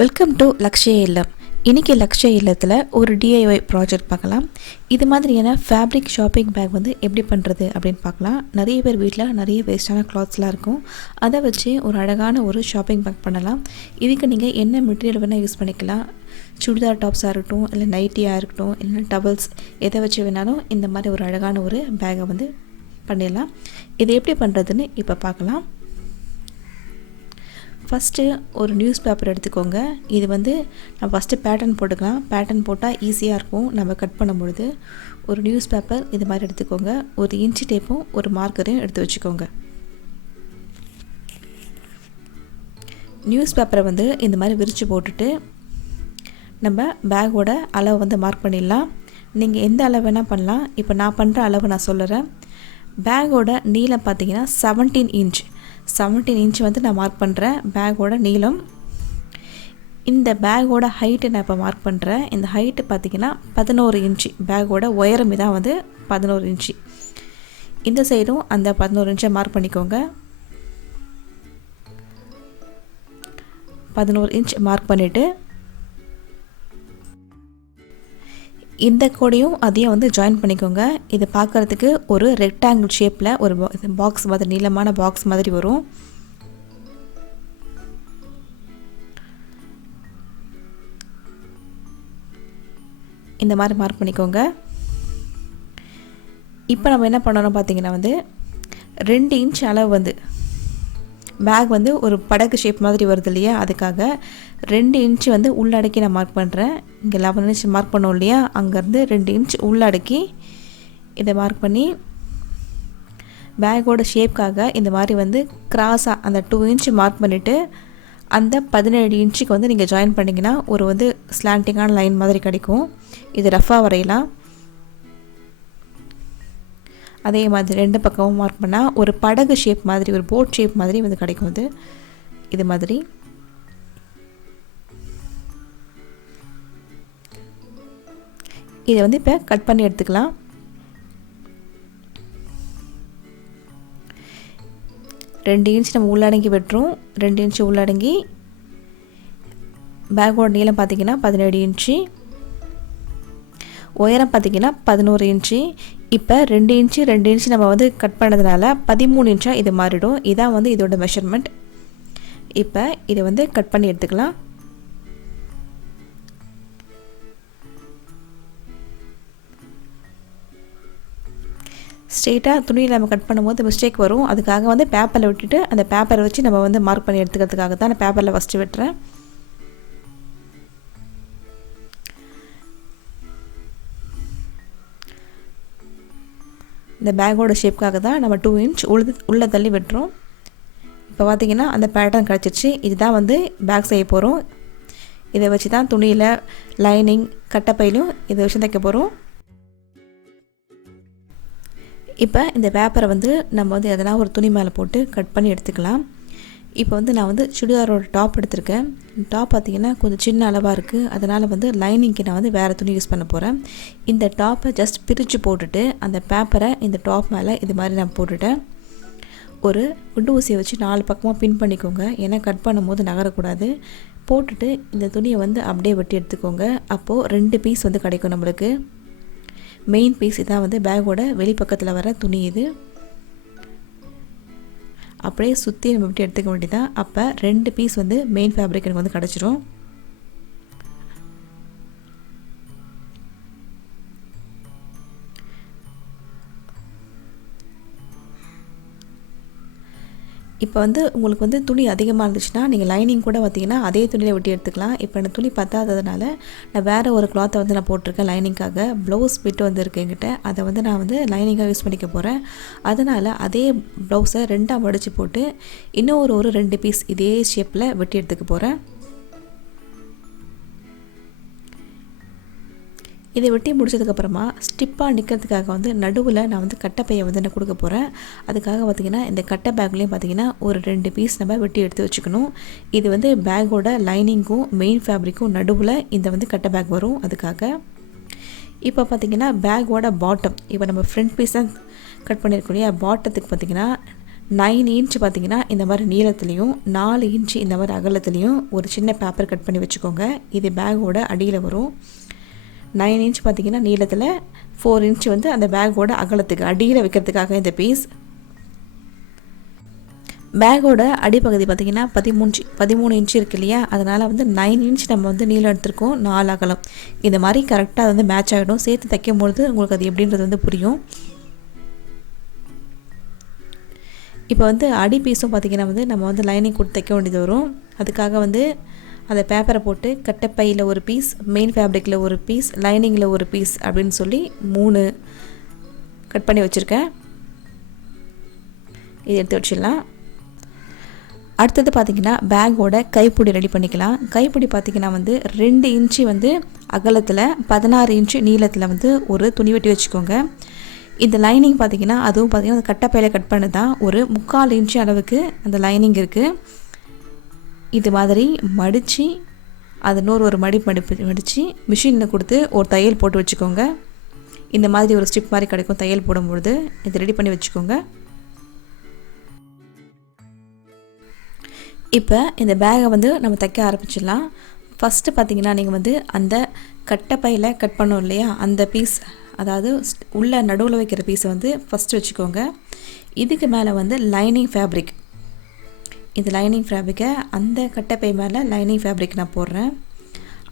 Welcome to Lakshya இல்லம். இன்றைக்கி லக்ஷய இல்லத்தில் ஒரு டிஐஒய் ப்ராஜெக்ட் பார்க்கலாம். இது மாதிரியான ஃபேப்ரிக் ஷாப்பிங் பேக் எப்படி பண்ணுறது அப்படின்னு பார்க்கலாம். நிறைய பேர் வீட்டில் நிறைய வேஸ்டான கிளாத்ஸ்லாம் இருக்கும். அதை வச்சு ஒரு அழகான ஒரு ஷாப்பிங் பேக் பண்ணலாம். இதுக்கு நீங்கள் என்ன மெட்டீரியல் வேணால் யூஸ் பண்ணிக்கலாம். சுடிதார் டாப்ஸாக இருக்கட்டும், இல்லை நைட்டியாக இருக்கட்டும், இல்லை டவல்ஸ், எதை வச்சு வேணாலும் இந்த மாதிரி ஒரு அழகான ஒரு பேக்கை பண்ணிடலாம். இது எப்படி பண்ணுறதுன்னு இப்போ பார்க்கலாம். ஃபஸ்ட்டு ஒரு நியூஸ் பேப்பர் எடுத்துக்கோங்க. இது நம்ம ஃபஸ்ட்டு பேட்டர்ன் போட்டுக்கலாம். பேட்டர்ன் போட்டால் ஈஸியாக இருக்கும் நம்ம கட் பண்ணும்பொழுது. ஒரு நியூஸ் பேப்பர் இது மாதிரி எடுத்துக்கோங்க. ஒரு இன்ச்சி டேப்பும் ஒரு மார்க்கரையும் எடுத்து வச்சுக்கோங்க. நியூஸ் பேப்பரை இந்த மாதிரி விரித்து போட்டுட்டு நம்ம பேக்கோட அளவை மார்க் பண்ணிடலாம். நீங்கள் எந்த அளவு வேணால் பண்ணலாம். இப்போ நான் பண்ணுற அளவு நான் சொல்லுறேன். பேக்கோட நீளம் பார்த்தீங்கன்னா 17 இன்ச். 17 இன்ச் நான் மார்க் பண்ணுறேன் பேக்கோட நீளம். இந்த பேக்கோட ஹைட்டு நான் இப்போ மார்க் பண்ணுறேன். இந்த ஹைட்டு பார்த்திங்கன்னா 11 இன்ச்சு. பேக்கோட உயரம் தான் 11 இன்ச்சு. இந்த சைடும் அந்த 11 இன்ச்சை மார்க் பண்ணிக்கோங்க. 11 இன்ச் மார்க் பண்ணிவிட்டு இந்த கோடையும் அதையும் ஜாயின் பண்ணிக்கோங்க. இது பார்க்குறதுக்கு ஒரு ரெக்டாங்கிள் ஷேப்பில் ஒரு பாக்ஸ் மாதிரி, நீளமான பாக்ஸ் மாதிரி வரும். இந்த மாதிரி மார்க் பண்ணிக்கோங்க. இப்போ நம்ம என்ன பண்ணணும் பார்த்தீங்கன்னா 2 இன்ச் அளவு பேக் ஒரு படகு ஷேப் மாதிரி வருது இல்லையா, அதுக்காக 2 இன்ச்சு உள்ளடக்கி நான் மார்க் பண்ணுறேன். இங்கே 11 இன்ச் மார்க் பண்ணோம் இல்லையா, அங்கேருந்து 2 இன்ச் உள்ளடக்கி இதை மார்க் பண்ணி பேக்கோட ஷேப்காக இந்த மாதிரி கிராஸாக அந்த 2 இன்ச் மார்க் பண்ணிவிட்டு அந்த 17 இன்ச்சுக்கு நீங்கள் ஜாயின் பண்ணிங்கன்னா ஒரு ஸ்லாண்டிங்கான லைன் மாதிரி கிடைக்கும். இது ரஃபாக வரையலாம். அதே மாதிரி 2 பக்கமும் மார்க் பண்ணால் ஒரு படகு ஷேப் மாதிரி, ஒரு போட் ஷேப் மாதிரி கிடைக்கும். இது மாதிரி இதை இப்போ கட் பண்ணி எடுத்துக்கலாம். ரெண்டு இன்ச் நம்ம உள்ளடங்கி வெட்டுறோம். 2 இன்ச்சு உள்ளடங்கி பேக்கோட நீளம் பார்த்திங்கன்னா 17 இன்ச்சு, உயரம் பார்த்திங்கன்னா 11 இன்ச்சு. இப்போ 2 இன்ச்சு நம்ம கட் பண்ணதுனால 13 இன்ச்சாக இது மாறிடும். இதான் இதோட மெஷர்மெண்ட். இப்போ இதை கட் பண்ணி எடுத்துக்கலாம். ஸ்ட்ரெயிட்டாக துணியில் நம்ம கட் பண்ணும்போது மிஸ்டேக் வரும். அதுக்காக பேப்பரில் விட்டுட்டு அந்த பேப்பரை வச்சு நம்ம மார்க் பண்ணி எடுத்துக்கிறதுக்காக தான் நான் பேப்பரில் ஃபஸ்ட்டு வெட்டுறேன். இந்த பேக்கோட ஷேப்காக தான் நம்ம 2 இன்ச் உள்ளே தள்ளி வெட்டுறோம். இப்போ பார்த்திங்கன்னா அந்த பேட்டர்ன் கிடச்சிருச்சு. இதுதான் பேக் செய்ய போகிறோம். இதை வச்சு தான் துணியில் லைனிங், கட்டப்பையிலும் இதை வச்சு தைக்க போகிறோம். இப்போ இந்த பேப்பரை நம்ம எதனா ஒரு துணி மேலே போட்டு கட் பண்ணி எடுத்துக்கலாம். இப்போ நான் சுடிதாரோட டாப் எடுத்திருக்கேன். டாப் பார்த்திங்கன்னா கொஞ்சம் சின்ன அளவாக இருக்குது. அதனால் லைனிங்க்கு நான் வேறு துணி யூஸ் பண்ண போகிறேன். இந்த டாப்பை ஜஸ்ட் பிரித்து போட்டுட்டு அந்த பேப்பரை இந்த டாப் மேலே இது மாதிரி நான் போட்டுட்டேன். ஒரு குண்டு ஊசியை வச்சு 4 பக்கமாக பின் பண்ணிக்கோங்க. ஏன்னா கட் பண்ணும்போது நகரக்கூடாது. போட்டுட்டு இந்த துணியை அப்படியே வெட்டி எடுத்துக்கோங்க. அப்போது 2 பீஸ் கிடைக்கும் நம்மளுக்கு. மெயின் பீஸ் இதான் பேக்கோட வெளிப்பக்கத்தில் வர துணி. இது அப்படியே சுற்றி நம்ம விட்டு எடுத்துக்க வேண்டியதான். அப்போ 2 பீஸ் மெயின் ஃபேப்ரிக் எனக்கு கிடச்சிரும். இப்போ உங்களுக்கு துணி அதிகமாக இருந்துச்சுன்னா நீங்கள் லைனிங் கூட பார்த்திங்கன்னா அதே துணியில் வெட்டி எடுத்துக்கலாம். இப்போ எனக்கு துணி பத்தாததுனால நான் வேறு ஒரு கிளாத்தை நான் போட்டிருக்கேன் லைனிங்காக. ப்ளவுஸ் பிட்டு இருக்குது என்கிட்ட. அதை நான் லைனிங்காக யூஸ் பண்ணிக்க போகிறேன். அதனால் அதே ப்ளவுஸை 2ஆக மடித்து போட்டு இன்னும் ஒரு 2 பீஸ் இதே ஷேப்பில் வெட்டி எடுத்துக்க போகிறேன். இதை வெட்டி முடிச்சதுக்கப்புறமா ஸ்டிப்பாக நிற்கிறதுக்காக நடுவில் நான் கட்டைப்பையை நான் கொடுக்க போகிறேன். அதுக்காக பார்த்திங்கன்னா இந்த கட்டை பேக்லேயும் பார்த்திங்கன்னா ஒரு 2 பீஸ் நம்ம வெட்டி எடுத்து வச்சுக்கணும். இது பேக்கோட லைனிங்கும் மெயின் ஃபேப்ரிக்கும் நடுவில் இந்த கட்டை பேக் வரும். அதுக்காக இப்போ பார்த்திங்கன்னா பேக்கோட பாட்டம், இப்போ நம்ம ஃப்ரண்ட் பீஸ் தான் கட் பண்ணியிருக்கோம் இல்லையா, பாட்டத்துக்கு பார்த்திங்கன்னா 9 இன்ச் பார்த்திங்கன்னா இந்த மாதிரி நீளத்துலேயும் 4 இன்ச் இந்த மாதிரி அகலத்துலேயும் ஒரு சின்ன பேப்பர் கட் பண்ணி வச்சுக்கோங்க. இது பேக்கோட அடியில் வரும். 9 இன்ச் பார்த்திங்கன்னா நீளத்தில், 4 இன்ச் வந்து அந்த பேக்கோட அகலத்துக்கு அடியில் வைக்கிறதுக்காக இந்த பீஸ். பேக்கோட அடிப்பகுதி பார்த்திங்கன்னா 13 இன்ச் இருக்கு இல்லையா, அதனால் வந்து 9 இன்ச் நம்ம வந்து நீளம் எடுத்திருக்கோம், 4 அகலம். இந்த மாதிரி கரெக்டாக வந்து மேட்ச் ஆகிடும். சேர்த்து தைக்கும்பொழுது உங்களுக்கு அது எப்படின்றது வந்து புரியும். இப்போ வந்து அடி பீஸும் பார்த்திங்கன்னா வந்து நம்ம வந்து லைனிங் கொடுத்து தைக்க வேண்டியது வரும். அதுக்காக வந்து அந்த பேப்பரை போட்டு கட்டைப்பையில் ஒரு பீஸ், மெயின் ஃபேப்ரிக்கில் ஒரு பீஸ், லைனிங்கில் ஒரு பீஸ் அப்படின்னு சொல்லி 3 கட் பண்ணி வச்சுருக்கேன். இது எடுத்து வச்சிடலாம். அடுத்தது பார்த்திங்கன்னா பேக்கோட கைப்பிடி ரெடி பண்ணிக்கலாம். கைப்பிடி பார்த்திங்கன்னா வந்து 2 இன்ச்சு வந்து அகலத்தில், 16 இன்ச்சு நீளத்தில் வந்து ஒரு துணி வெட்டி வச்சுக்கோங்க. இந்த லைனிங் பார்த்திங்கன்னா அதுவும் பார்த்திங்கன்னா அந்த கட்டைப்பையில் கட் பண்ணி தான் ஒரு 3/4 இன்ச்சு அளவுக்கு அந்த லைனிங் இருக்குது. இது மாதிரி மடித்து அது ஒரு மடித்து மிஷினில் கொடுத்து ஒரு தையல் போட்டு வச்சுக்கோங்க. இந்த மாதிரி ஒரு ஸ்டிப் மாதிரி கிடைக்கும் தையல் போடும்பொழுது. இது ரெடி பண்ணி வச்சுக்கோங்க. இப்போ இந்த பேக்கை வந்து நம்ம தைக்க ஆரம்பிச்சிடலாம். ஃபஸ்ட்டு பார்த்திங்கன்னா நீங்கள் வந்து அந்த கட்டைப்பையில் கட் பண்ணோம் இல்லையா, அந்த பீஸ், அதாவது உள்ள நடுவில் வைக்கிற பீஸை வந்து ஃபஸ்ட்டு வச்சுக்கோங்க. இதுக்கு மேலே வந்து லைனிங் ஃபேப்ரிக், இந்த லைனிங் ஃபேப்ரிக்கை அந்த கட்டைப்பை மேலே லைனிங் ஃபேப்ரிக் நான் போடுறேன்.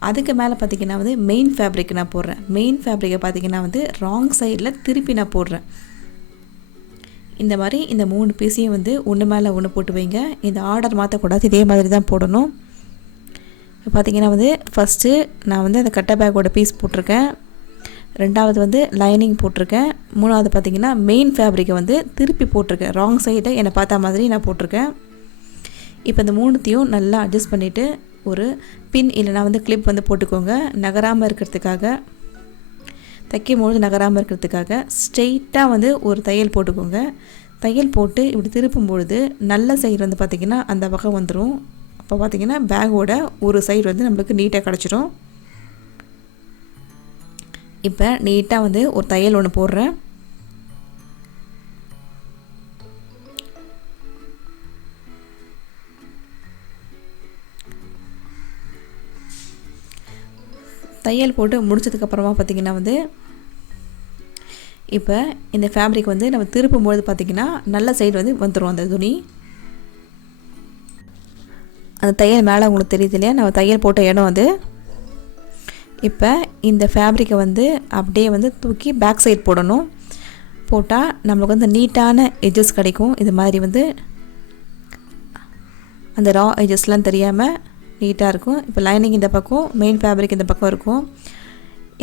அதுக்கு மேலே பார்த்திங்கன்னா வந்து மெயின் ஃபேப்ரிக் நான் போடுறேன். மெயின் ஃபேப்ரிக்கை பார்த்திங்கன்னா வந்து ராங் சைடில் திருப்பி நான் போடுறேன். இந்த மாதிரி இந்த 3 பீஸையும் வந்து ஒன்று மேலே ஒன்று போட்டு வைங்க. இந்த ஆர்டர் மாற்றக்கூடாது, இதே மாதிரி தான் போடணும். பார்த்திங்கன்னா வந்து ஃபஸ்ட்டு நான் வந்து அந்த கட்டை பேக்கோட பீஸ் போட்டிருக்கேன், 2வது வந்து லைனிங் போட்டிருக்கேன், 3வது பார்த்திங்கன்னா மெயின் ஃபேப்ரிக்கை வந்து திருப்பி போட்டிருக்கேன். ராங் சைடை என்னை பார்த்த மாதிரி நான் போட்டிருக்கேன். இப்போ இந்த 3த்தையும் நல்லா அட்ஜஸ்ட் பண்ணிவிட்டு ஒரு பின் இல்லைனா வந்து கிளிப் வந்து போட்டுக்கோங்க. நகராமல் இருக்கிறதுக்காக, தைக்கும்பொழுது நகராமல் இருக்கிறதுக்காக ஸ்ட்ரெயிட்டாக வந்து ஒரு தையல் போட்டுக்கோங்க. தையல் போட்டு இப்படி திருப்பும் பொழுது நல்ல சைடு வந்து பார்த்திங்கன்னா அந்த பக்கம் வந்துடும். அப்போ பார்த்திங்கன்னா பேக்கோட ஒரு சைடு வந்து நம்மளுக்கு நீட்டாக கிடச்சிடும். இப்போ நீட்டாக வந்து ஒரு தையல் ஒன்று போடுறேன். தையல் போட்டு முடிச்சதுக்கப்புறமா பார்த்திங்கன்னா வந்து இப்போ இந்த ஃபேப்ரிக் வந்து நம்ம திருப்பும்பொழுது பார்த்திங்கன்னா நல்ல சைடு வந்து வந்துடும் அந்த துணி. அந்த தையல் மேலே உங்களுக்கு தெரியுது இல்லையா, நம்ம தையல் போட்ட இடம் அது. இப்போ இந்த ஃபேப்ரிக்கை வந்து அப்படியே வந்து தூக்கி பேக் சைடு போடணும். போட்டால் நம்மளுக்கு வந்து நீட்டான எட்ஜஸ் கிடைக்கும். இது மாதிரி வந்து அந்த ரா எட்ஜஸ்லாம் தெரியாமல் நீட்டாக இருக்கும். இப்போ லைனிங் இந்த பக்கம், மெயின் ஃபேப்ரிக் இந்த பக்கம் இருக்கும்.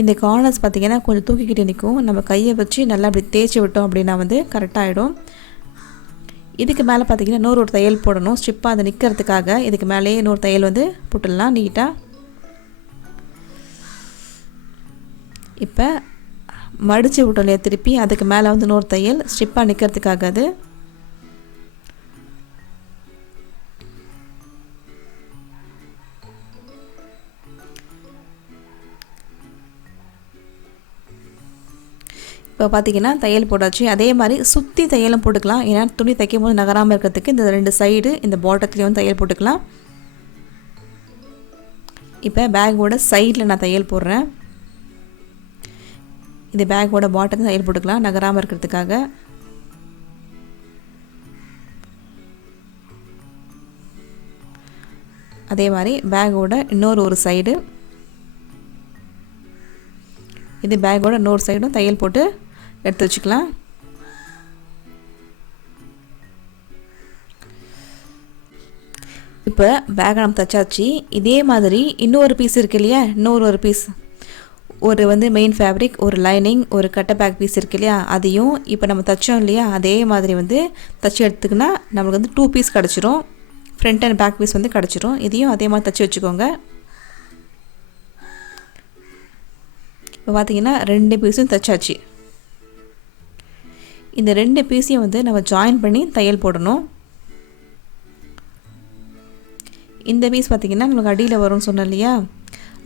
இந்த கார்னர்ஸ் பார்த்திங்கன்னா கொஞ்சம் தூக்கிக்கிட்டு நிற்கும். நம்ம கையை வச்சு நல்லா அப்படி தேய்ச்சி விட்டோம் அப்படின்னா வந்து கரெக்டாகிடும். இதுக்கு மேலே பார்த்திங்கன்னா இன்னொரு தையல் போடணும், ஸ்ட்ரிப்பாக அதை நிற்கிறதுக்காக. இதுக்கு மேலேயே இன்னொரு தையல் வந்து போட்டுடலாம் நீட்டாக. இப்போ மடித்து விட்டோம் இல்லையா திருப்பி, அதுக்கு மேலே வந்து இன்னொரு தையல் ஸ்ட்ரிப்பாக நிற்கிறதுக்காக. அது இப்போ பார்த்திங்கன்னா தையல் போட்டாச்சு. அதே மாதிரி சுற்றி தையலும் போட்டுக்கலாம். ஏன்னா துணி தைக்கும் போது நகராமல் இருக்கிறதுக்கு இந்த 2 சைடு இந்த பாட்டத்துலேயும் தையல் போட்டுக்கலாம். இப்போ பேக்கோட சைடில் நான் தையல் போடுறேன். இந்த பேக்கோட பாட்டத்தில் தையல் போட்டுக்கலாம் நகராமல் இருக்கிறதுக்காக. அதே மாதிரி பேக்கோட இன்னொரு சைடு, இது பேக்கோட இன்னொரு சைடும் தையல் போட்டு எடுத்து வச்சுக்கலாம். இப்போ பேக் நம்ம தைச்சாச்சு. இதே மாதிரி இன்னொரு பீஸ் இருக்கு இல்லையா, இன்னொரு பீஸ், ஒரு வந்து மெயின் ஃபேப்ரிக், ஒரு லைனிங், ஒரு கட்டை பேக் பீஸ் இருக்கு இல்லையா, அதையும் இப்போ நம்ம தைச்சோம் இல்லையா அதே மாதிரி வந்து தைச்சி எடுத்துக்கினா நம்மளுக்கு வந்து 2 பீஸ் கிடச்சிரும். ஃப்ரண்ட் அண்ட் பேக் பீஸ் வந்து கிடச்சிரும். இதையும் அதே மாதிரி தைச்சி வச்சுக்கோங்க. இப்போ பார்த்திங்கன்னா 2 பீஸும் தைச்சாச்சு. இந்த 2 பீஸையும் வந்து நம்ம ஜாயின் பண்ணி தையல் போடணும். இந்த பீஸ் பார்த்திங்கன்னா நம்மளுக்கு அடியில் வரும்னு சொன்னோம் இல்லையா,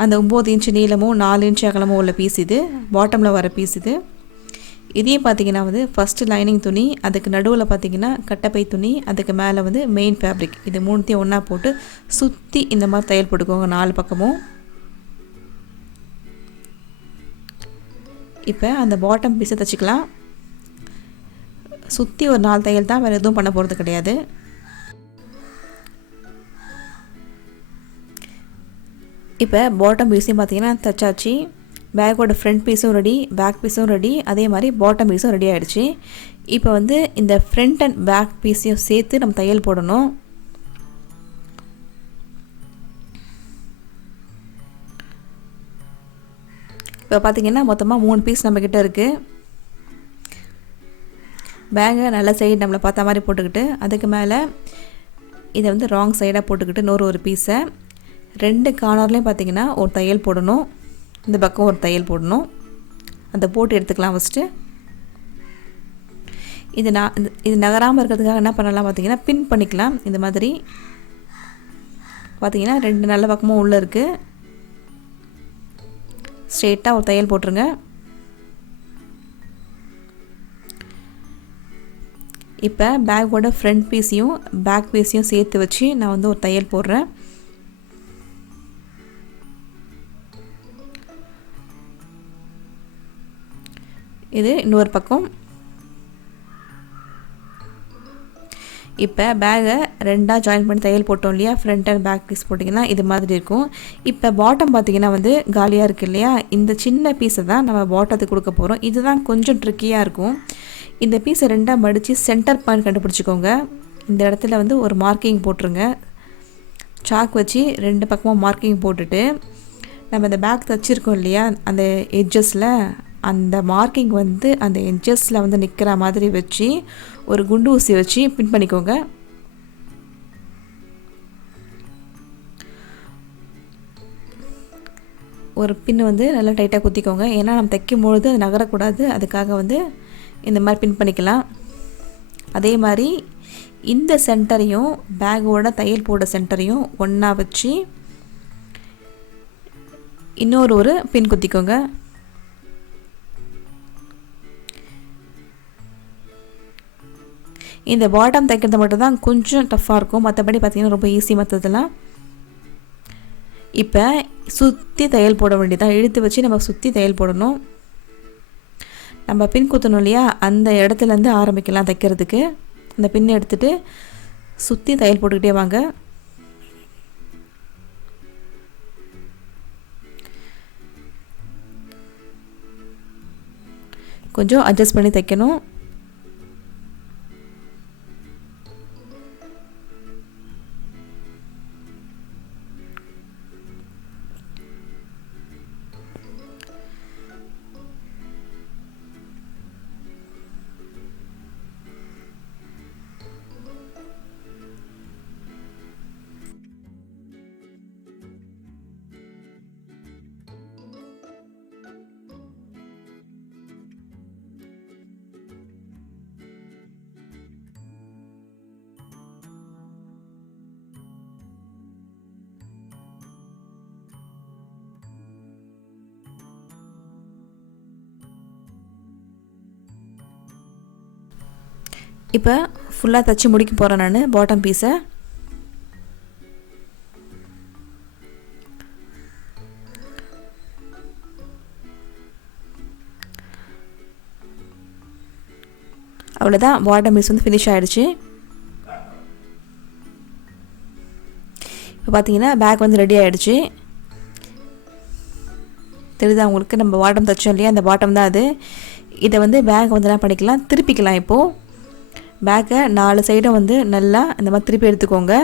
அந்த 9 இன்ச்சு நீளமும் 4 இன்ச்சு அகலமும் உள்ள பீஸ் இது, பாட்டமில் வர பீஸ் இது. இதையும் பார்த்திங்கன்னா வந்து ஃபஸ்ட்டு லைனிங் துணி, அதுக்கு நடுவில் பார்த்திங்கன்னா கட்டப்பை துணி, அதுக்கு மேலே வந்து மெயின் ஃபேப்ரிக், இது மூணுத்தையும் ஒன்றா போட்டு சுற்றி இந்த மாதிரி தையல் போட்டுக்கோங்க 4 பக்கமும். இப்போ அந்த பாட்டம் பீஸை தைச்சிக்கலாம். சுற்றி ஒரு 4 தையல் தான், வேறு எதுவும் பண்ண போகிறது கிடையாது. இப்போ பாட்டம் பீஸையும் பார்த்திங்கன்னா தைச்சாச்சு. பேக்கோட ஃப்ரண்ட் பீஸும் ரெடி, பேக் பீஸும் ரெடி, அதே மாதிரி பாட்டம் பீஸும் ரெடி ஆகிடுச்சு. இப்போ வந்து இந்த ஃப்ரண்ட் அண்ட் பேக் பீஸையும் சேர்த்து நம்ம தையல் போடணும். இப்போ பார்த்திங்கன்னா மொத்தமாக 3 பீஸ் நம்மக்கிட்ட இருக்குது. பேங்கை நல்ல சைடு நம்மளை பார்த்த மாதிரி போட்டுக்கிட்டு, அதுக்கு மேலே இதை வந்து ராங் சைடாக போட்டுக்கிட்டு ஒரு பீஸை 2 கார்னர்லேயும் பார்த்திங்கன்னா ஒரு தையல் போடணும். இந்த பக்கம் ஒரு தையல் போடணும். அதை போட்டு எடுத்துக்கலாம் ஃபஸ்ட்டு. இது நகராமல் இருக்கிறதுக்காக என்ன பண்ணலாம் பார்த்திங்கன்னா பின் பண்ணிக்கலாம். இந்த மாதிரி பார்த்திங்கன்னா 2 நல்ல பக்கமும் உள்ளே இருக்குது. ஸ்ட்ரெயிட்டாக ஒரு தையல் போட்டுருங்க. இப்போ பேக்கோட ஃப்ரண்ட் பீஸையும் பேக் பீஸையும் சேர்த்து வச்சு நான் வந்து ஒரு தையல் போடுறேன். இது இன்னொரு பக்கம். இப்போ பேகை 2ஆக ஜாயின் பண்ணி தையல் போட்டோம் இல்லையா, ஃப்ரண்ட் அண்ட் பேக் பீஸ் போட்டிங்கன்னா இது மாதிரி இருக்கும். இப்போ பாட்டம் பார்த்திங்கன்னா வந்து காலியாக இருக்குது இல்லையா, இந்த சின்ன பீஸை தான் நம்ம பாட்டத்துக்கு கொடுக்க போகிறோம். இதுதான் கொஞ்சம் ட்ரிக்கியாக இருக்கும். இந்த பீஸை 2ஆக மடித்து சென்டர் பாயிண்ட் கண்டுபிடிச்சிக்கோங்க. இந்த இடத்துல வந்து ஒரு மார்க்கிங் போட்டுருங்க. சாக் வச்சு 2 பக்கமும் மார்க்கிங் போட்டுட்டு நம்ம இந்த பேக் தைச்சிருக்கோம் இல்லையா, அந்த எட்ஜஸில் அந்த மார்க்கிங் வந்து அந்த எட்ஜஸில் வந்து நிற்கிற மாதிரி வச்சு ஒரு குண்டு ஊசி வச்சு பின் பண்ணிக்கோங்க. ஒரு பின் வந்து நல்லா டைட்டாக குத்திக்கோங்க. ஏன்னா நம்ம தைக்கும்பொழுது அது நகரக்கூடாது, அதுக்காக வந்து இந்த மாதிரி பின் பண்ணிக்கலாம். அதே மாதிரி இந்த சென்டரையும் பேக்கோட தையல் போட சென்டரையும் ஒன்றா வச்சு இன்னொரு பின் குத்திக்கோங்க. இந்த பாட்டம் தைக்கிறது மட்டும் தான் கொஞ்சம் டஃப்பாக இருக்கும், மற்றபடி பார்த்திங்கன்னா ரொம்ப ஈஸி மற்றதெல்லாம். இப்போ சுற்றி தையல் போட வேண்டியதான். இழுத்து வச்சு நம்ம சுற்றி தையல் போடணும். நம்ம பின் குத்தணும் இல்லையா, அந்த இடத்துலேருந்து ஆரம்பிக்கலாம் தைக்கிறதுக்கு. அந்த பின் எடுத்துகிட்டு சுற்றி தையல் போட்டுக்கிட்டே வாங்க. கொஞ்சம் அட்ஜஸ்ட் பண்ணி தைக்கணும். இப்போ ஃபுல்லாக தைச்சி முடிக்க போகிறேன் நான் பாட்டம் பீஸை. அவ்வளோதான், பாட்டம் பீஸ் வந்து ஃபினிஷ் ஆகிடுச்சு. இப்போ பார்த்தீங்கன்னா பேக் வந்து ரெடி ஆகிடுச்சு. தெரியுதா உங்களுக்கு, நம்ம பாட்டம் தைச்சோம் இல்லையா, அந்த பாட்டம் தான் அது. இதை வந்து பேக் வந்து என்ன பண்ணிக்கலாம், திருப்பிக்கலாம். இப்போது பேக்கை 4 சைடும் வந்து நல்லா இந்த மாதிரி திருப்பி எடுத்துக்கோங்க.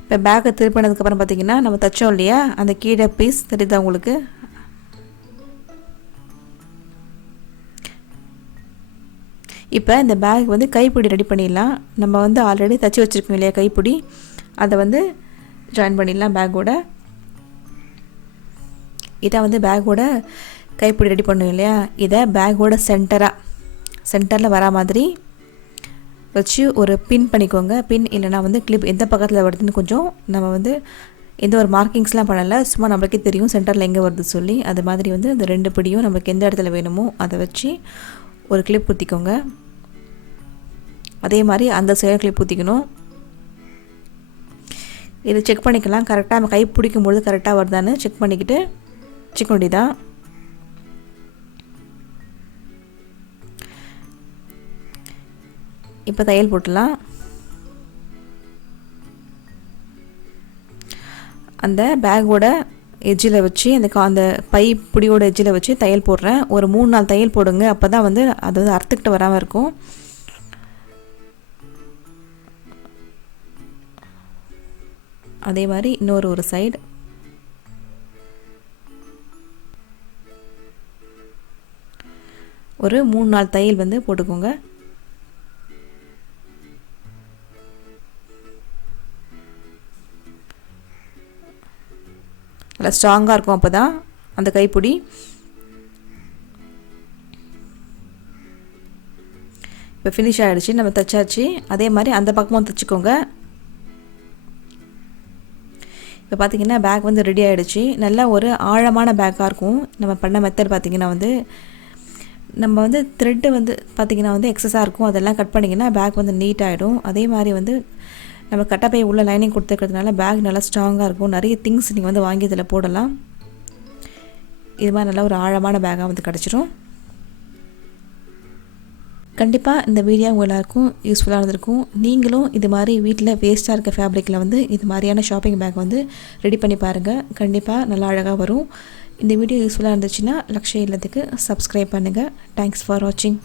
இப்போ பேக்கை திருப்பினதுக்கப்புறம் பார்த்திங்கன்னா நம்ம தைச்சோம் இல்லையா, அந்த கீழே பீஸ் தெரியுதா உங்களுக்கு. இப்போ இந்த பேக் வந்து கைப்பிடி ரெடி பண்ணிடலாம். நம்ம வந்து ஆல்ரெடி தைச்சி வச்சுருக்கோம் இல்லையா கைப்பிடி, அதை வந்து ஜாயின் பண்ணிடலாம் பேக்கோட. இதை வந்து பேக்கோட கைப்பிடி ரெடி பண்ணும் இல்லையா, இதை பேக்கோட சென்டரில் வரா மாதிரி வச்சு ஒரு பின் பண்ணிக்கோங்க. பின் இல்லைனா வந்து கிளிப் எந்த பக்கத்தில் வருதுன்னு கொஞ்சம் நம்ம வந்து எந்த ஒரு மார்க்கிங்ஸ்லாம் பண்ணலை, சும்மா நம்மளுக்கே தெரியும் சென்டரில் எங்கே வருது சொல்லி. அது மாதிரி வந்து இந்த 2 பிடியும் நம்மளுக்கு எந்த இடத்துல வேணுமோ அதை வச்சு ஒரு கிளிப் குத்திக்கோங்க. அதே மாதிரி அந்த சைடு கிளிப் குத்திக்கணும். இதை செக் பண்ணிக்கலாம், கரெக்டாக நம்ம கை பிடிக்கும்பொழுது கரெக்டாக வருதான்னு செக் பண்ணிக்கிட்டு செக் பண்ணிதான். இப்போ தையல் போட்டுடலாம். அந்த பேக்கோட எட்ஜில் வச்சு அந்த பை பிடியோட எட்ஜில் வச்சு தையல் போடுறேன். ஒரு 3-4 தையல் போடுங்க, அப்போ தான் வந்து அது வந்து அறுத்துக்கிட்டு வராமல் இருக்கும். அதே மாதிரி இன்னொரு சைடு ஒரு 3-4 தையல் வந்து போட்டுக்கோங்க. நல்லா ஸ்ட்ராங்காக இருக்கும் அப்போ தான் அந்த கைப்பிடி. இப்போ ஃபினிஷ் ஆகிடுச்சு, நம்ம தைச்சாச்சு. அதே மாதிரி அந்த பக்கமும் தைச்சிக்கோங்க. இப்போ பார்த்திங்கன்னா பேக் வந்து ரெடி ஆகிடுச்சு. நல்லா ஒரு ஆழமான பேக்காக இருக்கும். நம்ம பண்ண மெத்தட் பார்த்திங்கன்னா வந்து நம்ம வந்து த்ரெட்டு வந்து பார்த்திங்கன்னா வந்து எக்ஸஸாக இருக்கும், அதெல்லாம் கட் பண்ணிங்கன்னா பேக் வந்து நீட் ஆகிடும். அதே மாதிரி வந்து நம்ம கட்டப்பை உள்ள லைனிங் கொடுத்துருக்கிறதுனால பேக் நல்லா ஸ்ட்ராங்காக இருக்கும். நிறைய திங்ஸ் நீங்கள் வந்து வாங்கி இதில் போடலாம். இது மாதிரி நல்லா ஒரு ஆழமான பேக்காக வந்து கிடச்சிரும். கண்டிப்பாக இந்த வீடியோ உங்கள் எல்லாருக்கும் யூஸ்ஃபுல்லாக இருந்திருக்கும். நீங்களும் இது மாதிரி வீட்டில் வேஸ்ட்டாக இருக்க ஃபேப்ரிக்கில் வந்து இது மாதிரியான ஷாப்பிங் பேக் வந்து ரெடி பண்ணி பாருங்கள். கண்டிப்பாக நல்லா அழகாக வரும். இந்த வீடியோ யூஸ்ஃபுல்லாக இருந்துச்சுன்னா லக்ஷ்ய இல்லத்துக்கு சப்ஸ்கிரைப் பண்ணுங்கள். தேங்க்ஸ் ஃபார் வாட்சிங்.